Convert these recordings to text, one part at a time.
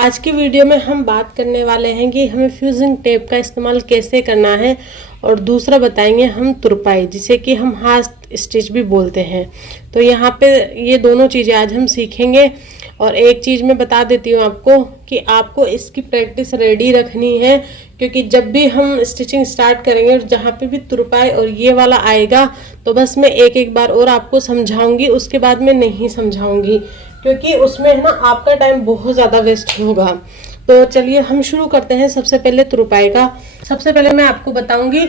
आज की वीडियो में हम बात करने वाले हैं कि हमें फ्यूजिंग टेप का इस्तेमाल कैसे करना है और दूसरा बताएंगे हम तुरपाई, जिसे कि हम हाथ स्टिच भी बोलते हैं। तो यहाँ पे ये दोनों चीज़ें आज हम सीखेंगे। और एक चीज़ मैं बता देती हूँ आपको कि आपको इसकी प्रैक्टिस रेडी रखनी है, क्योंकि जब भी हम स्टिचिंग स्टार्ट करेंगे और जहाँ पे भी तुरपाई और ये वाला आएगा तो बस मैं एक एक बार और आपको समझाऊंगी, उसके बाद मैं नहीं समझाऊंगी, क्योंकि उसमें है ना आपका टाइम बहुत ज़्यादा वेस्ट होगा। तो चलिए हम शुरू करते हैं। सबसे पहले तुरपाई का। सबसे पहले मैं आपको बताऊंगी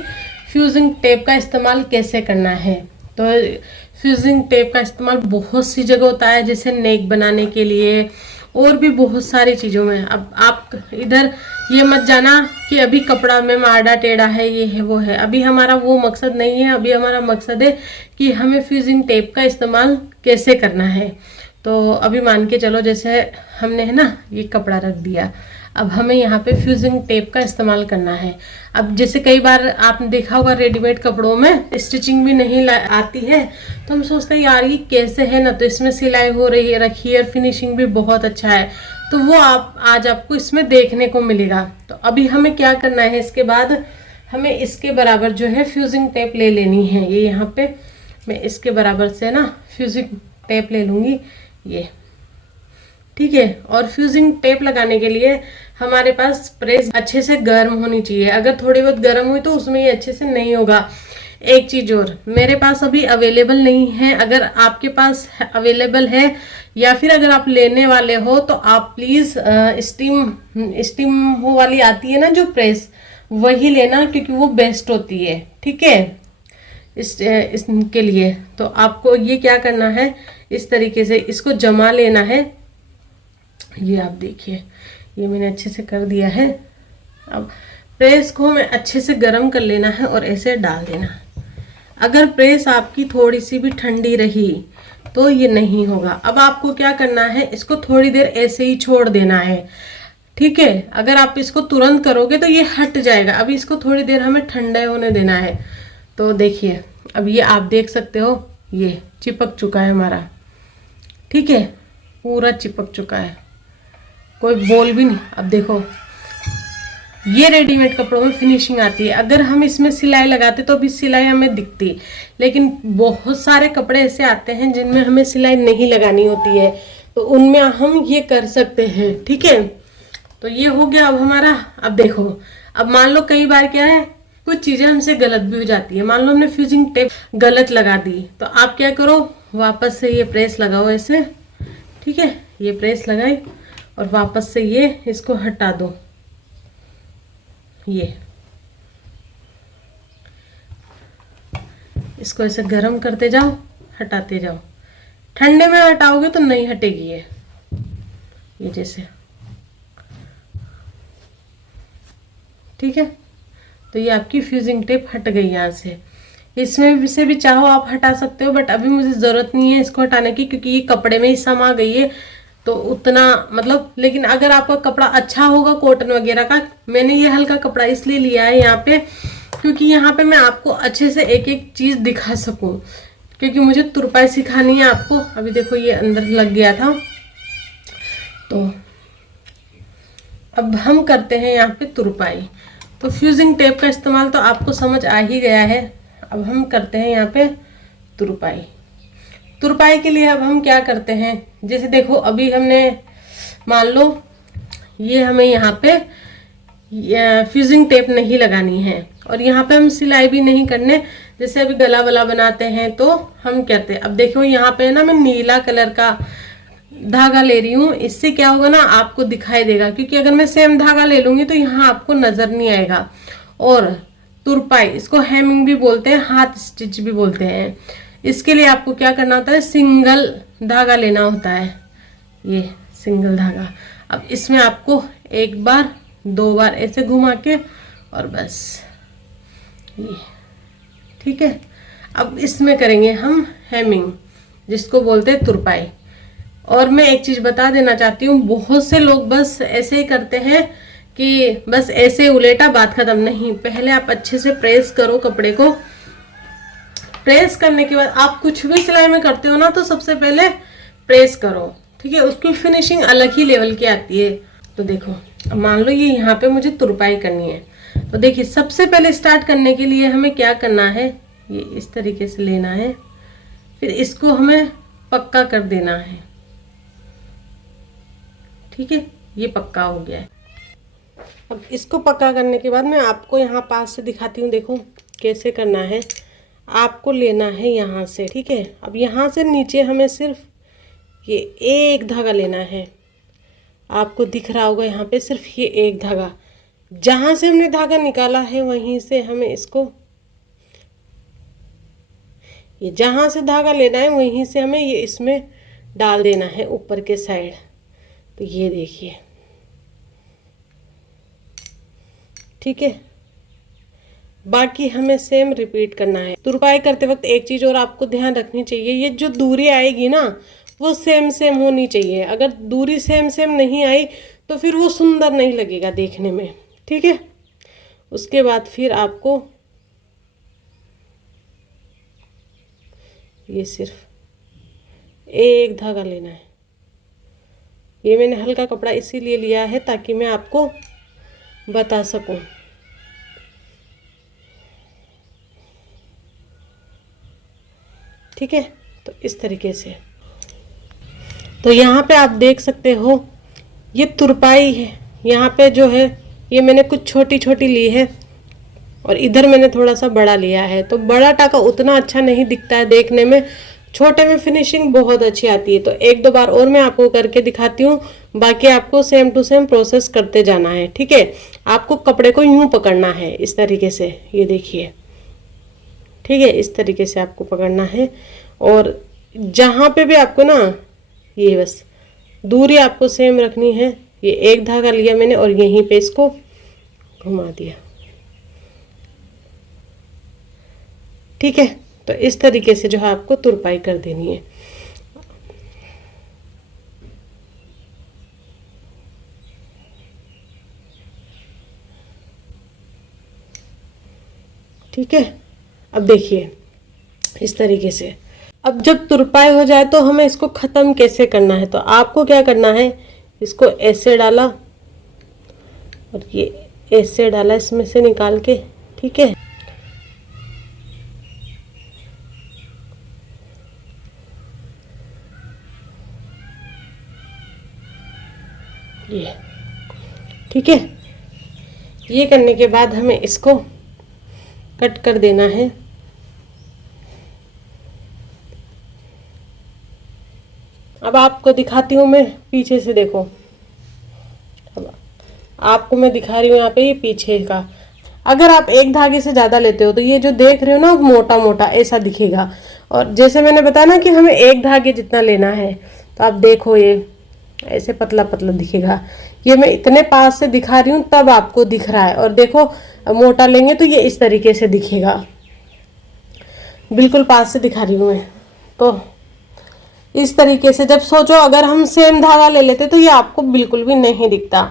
फ्यूजिंग टेप का इस्तेमाल कैसे करना है। तो फ्यूजिंग टेप का इस्तेमाल बहुत सी जगह होता है, जैसे नेक बनाने के लिए और भी बहुत सारी चीज़ों में। अब आप इधर ये मत जाना कि अभी कपड़ा में आड़ा टेढ़ा है, ये है वो है। अभी हमारा वो मकसद नहीं है। अभी हमारा मकसद है कि हमें फ्यूजिंग टेप का इस्तेमाल कैसे करना है। तो अभी मान के चलो, जैसे हमने है ना ये कपड़ा रख दिया, अब हमें यहाँ पे फ्यूजिंग टेप का इस्तेमाल करना है। अब जैसे कई बार आपने देखा होगा रेडीमेड कपड़ों में स्टिचिंग भी नहीं आती है, तो हम सोचते हैं यार ये कैसे है ना, तो इसमें सिलाई हो रही है, रखी है, फिनिशिंग भी बहुत अच्छा है। तो वो आज आपको इसमें देखने को मिलेगा। तो अभी हमें क्या करना है, इसके बाद हमें इसके बराबर जो है फ्यूजिंग टेप ले लेनी है। ये यहाँ पे मैं इसके बराबर से ना फ्यूजिंग टेप ले लूँगी, ये ठीक है। और फ्यूजिंग टेप लगाने के लिए हमारे पास प्रेस अच्छे से गर्म होनी चाहिए। अगर थोड़ी बहुत गर्म हुई तो उसमें ये अच्छे से नहीं होगा। एक चीज और, मेरे पास अभी अवेलेबल नहीं है। अगर आपके पास अवेलेबल है या फिर अगर आप लेने वाले हो तो आप प्लीज स्टीम हो वाली आती है ना जो प्रेस, वही लेना, क्योंकि वो बेस्ट होती है। ठीक है, इसके लिए तो आपको ये क्या करना है, इस तरीके से इसको जमा लेना है। ये आप देखिए, ये मैंने अच्छे से कर दिया है। अब प्रेस को हमें अच्छे से गर्म कर लेना है और ऐसे डाल देना। अगर प्रेस आपकी थोड़ी सी भी ठंडी रही तो ये नहीं होगा। अब आपको क्या करना है, इसको थोड़ी देर ऐसे ही छोड़ देना है। ठीक है, अगर आप इसको तुरंत करोगे तो ये हट जाएगा। अभी इसको थोड़ी देर हमें ठंडा होने देना है। तो देखिए, अब ये आप देख सकते हो, ये चिपक चुका है हमारा। ठीक है, पूरा चिपक चुका है, कोई बोल भी नहीं। अब देखो, ये रेडीमेड कपड़ों में फिनिशिंग आती है। अगर हम इसमें सिलाई लगाते तो भी सिलाई हमें दिखती, लेकिन बहुत सारे कपड़े ऐसे आते हैं जिनमें हमें सिलाई नहीं लगानी होती है, तो उनमें हम ये कर सकते हैं। ठीक है, तो ये हो गया अब हमारा। अब देखो, अब मान लो कई बार क्या है, कुछ चीजें हमसे गलत भी हो जाती है। मान लो हमने फ्यूजिंग टेप गलत लगा दी, तो आप क्या करो, वापस से ये प्रेस लगाओ ऐसे। ठीक है, ये प्रेस लगाई और वापस से ये इसको हटा दो। ये इसको ऐसे गर्म करते जाओ, हटाते जाओ। ठंडे में हटाओगे तो नहीं हटेगी ये जैसे। ठीक है, तो ये आपकी फ्यूजिंग टेप हट गई यहाँ से। इसमें से भी चाहो आप हटा सकते हो, बट अभी मुझे ज़रूरत नहीं है इसको हटाने की, क्योंकि ये कपड़े में ही समा गई है। तो उतना मतलब, लेकिन अगर आपका कपड़ा अच्छा होगा कॉटन वगैरह का, मैंने ये हल्का कपड़ा इसलिए लिया है यहाँ पे, क्योंकि यहाँ पे मैं आपको अच्छे से एक एक चीज़ दिखा सकूँ, क्योंकि मुझे तुरपाई सिखानी है आपको। अभी देखो ये अंदर लग गया था। तो अब हम करते हैं यहाँ पे तुरपाई। तो फ्यूजिंग टेप का इस्तेमाल तो आपको समझ आ ही गया है। अब हम करते हैं यहाँ पे तुरपाई। तुरपाई के लिए अब हम क्या करते हैं, जैसे देखो अभी हमने मान लो ये हमें यहाँ पे फ्यूजिंग टेप नहीं लगानी है और यहाँ पे हम सिलाई भी नहीं करने। जैसे अभी गला वला बनाते हैं तो हम कहते हैं, अब देखो यहाँ पे ना मैं नीला कलर का धागा ले रही हूँ। इससे क्या होगा ना, आपको दिखाई देगा, क्योंकि अगर मैं सेम धागा ले लूंगी तो यहाँ आपको नजर नहीं आएगा। और तुरपाई, इसको हेमिंग भी बोलते हैं, हाथ स्टिच भी बोलते हैं। इसके लिए आपको क्या करना होता है, सिंगल धागा लेना होता है, ये सिंगल धागा। अब इसमें आपको एक बार दो बार ऐसे घुमा के और बस ये। ठीक है, अब इसमें करेंगे हम हेमिंग, जिसको बोलते हैं तुरपाई। और मैं एक चीज बता देना चाहती हूँ, बहुत से लोग बस ऐसे ही करते हैं कि बस ऐसे उलेटा बात खत्म। नहीं, पहले आप अच्छे से प्रेस करो कपड़े को। प्रेस करने के बाद आप कुछ भी सिलाई में करते हो ना, तो सबसे पहले प्रेस करो। ठीक है, उसकी फिनिशिंग अलग ही लेवल की आती है। तो देखो, अब मान लो ये यहाँ पे मुझे तुरपाई करनी है, तो देखिए सबसे पहले स्टार्ट करने के लिए हमें क्या करना है, ये इस तरीके से लेना है, फिर इसको हमें पक्का कर देना है। ठीक है, ये पक्का हो गया है। अब इसको पक्का करने के बाद मैं आपको यहाँ पास से दिखाती हूँ, देखो कैसे करना है। आपको लेना है यहाँ से, ठीक है। अब यहाँ से नीचे हमें सिर्फ ये एक धागा लेना है। आपको दिख रहा होगा यहाँ पे सिर्फ ये एक धागा, जहाँ से हमने धागा निकाला है वहीं से हमें इसको, ये जहाँ से धागा लेना है वहीं से हमें ये इसमें डाल देना है ऊपर के साइड। तो ये देखिए, ठीक है। बाकी हमें सेम रिपीट करना है। तुरपाई करते वक्त एक चीज़ और आपको ध्यान रखनी चाहिए, ये जो दूरी आएगी ना वो सेम सेम होनी चाहिए। अगर दूरी सेम सेम नहीं आई तो फिर वो सुंदर नहीं लगेगा देखने में, ठीक है। उसके बाद फिर आपको ये सिर्फ एक धागा लेना है। ये मैंने हल्का कपड़ा इसीलिए लिया है ताकि मैं आपको बता सकूं। ठीक है, तो इस तरीके से। तो यहाँ पे आप देख सकते हो ये तुरपाई है। यहाँ पे जो है ये मैंने कुछ छोटी छोटी ली है और इधर मैंने थोड़ा सा बड़ा लिया है। तो बड़ा टाका उतना अच्छा नहीं दिखता है देखने में, छोटे में फिनिशिंग बहुत अच्छी आती है। तो एक दो बार और मैं आपको करके दिखाती हूँ, बाकी आपको सेम टू सेम प्रोसेस करते जाना है। ठीक है, आपको कपड़े को यूं पकड़ना है इस तरीके से, ये देखिए, ठीक है। इस तरीके से आपको पकड़ना है और जहाँ पे भी आपको ना, ये बस दूरी आपको सेम रखनी है। ये एक धागा लिया मैंने और यहीं पे इसको घुमा दिया, ठीक है। तो इस तरीके से जो है आपको तुरपाई कर देनी है। ठीक है, अब देखिए इस तरीके से। अब जब तुरपाई हो जाए तो हमें इसको ख़त्म कैसे करना है, तो आपको क्या करना है, इसको ऐसे डाला और ये ऐसे डाला इसमें से निकाल के, ठीक है। ये ठीक है, ये करने के बाद हमें इसको कट कर देना है। अब आपको दिखाती हूँ मैं पीछे से, देखो अब आपको मैं दिखा रही हूँ यहाँ पे ये पीछे का। अगर आप एक धागे से ज़्यादा लेते हो तो ये जो देख रहे हो ना मोटा मोटा ऐसा दिखेगा, और जैसे मैंने बताया ना कि हमें एक धागे जितना लेना है, तो आप देखो ये ऐसे पतला पतला दिखेगा। ये मैं इतने पास से दिखा रही हूँ तब आपको दिख रहा है, और देखो मोटा लेंगे तो ये इस तरीके से दिखेगा। बिल्कुल पास से दिखा रही हूँ मैं। तो इस तरीके से जब सोचो अगर हम सेम धागा ले लेते तो ये आपको बिल्कुल भी नहीं दिखता।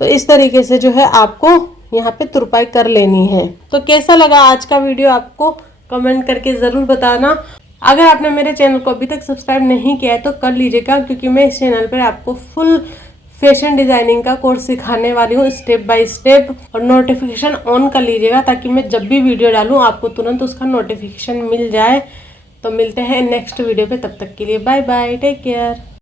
तो इस तरीके से जो है आपको यहाँ पे तुरपाई कर लेनी है। तो कैसा लगा आज का वीडियो आपको कमेंट करके ज़रूर बताना। अगर आपने मेरे चैनल को अभी तक सब्सक्राइब नहीं किया है तो कर लीजिएगा, क्योंकि मैं इस चैनल पर आपको फुल फैशन डिजाइनिंग का कोर्स सिखाने वाली हूँ स्टेप बाय स्टेप। और नोटिफिकेशन ऑन कर लीजिएगा ताकि मैं जब भी वीडियो डालूँ आपको तुरंत उसका नोटिफिकेशन मिल जाए। तो मिलते हैं नेक्स्ट वीडियो पे, तब तक के लिए बाय बाय, टेक केयर।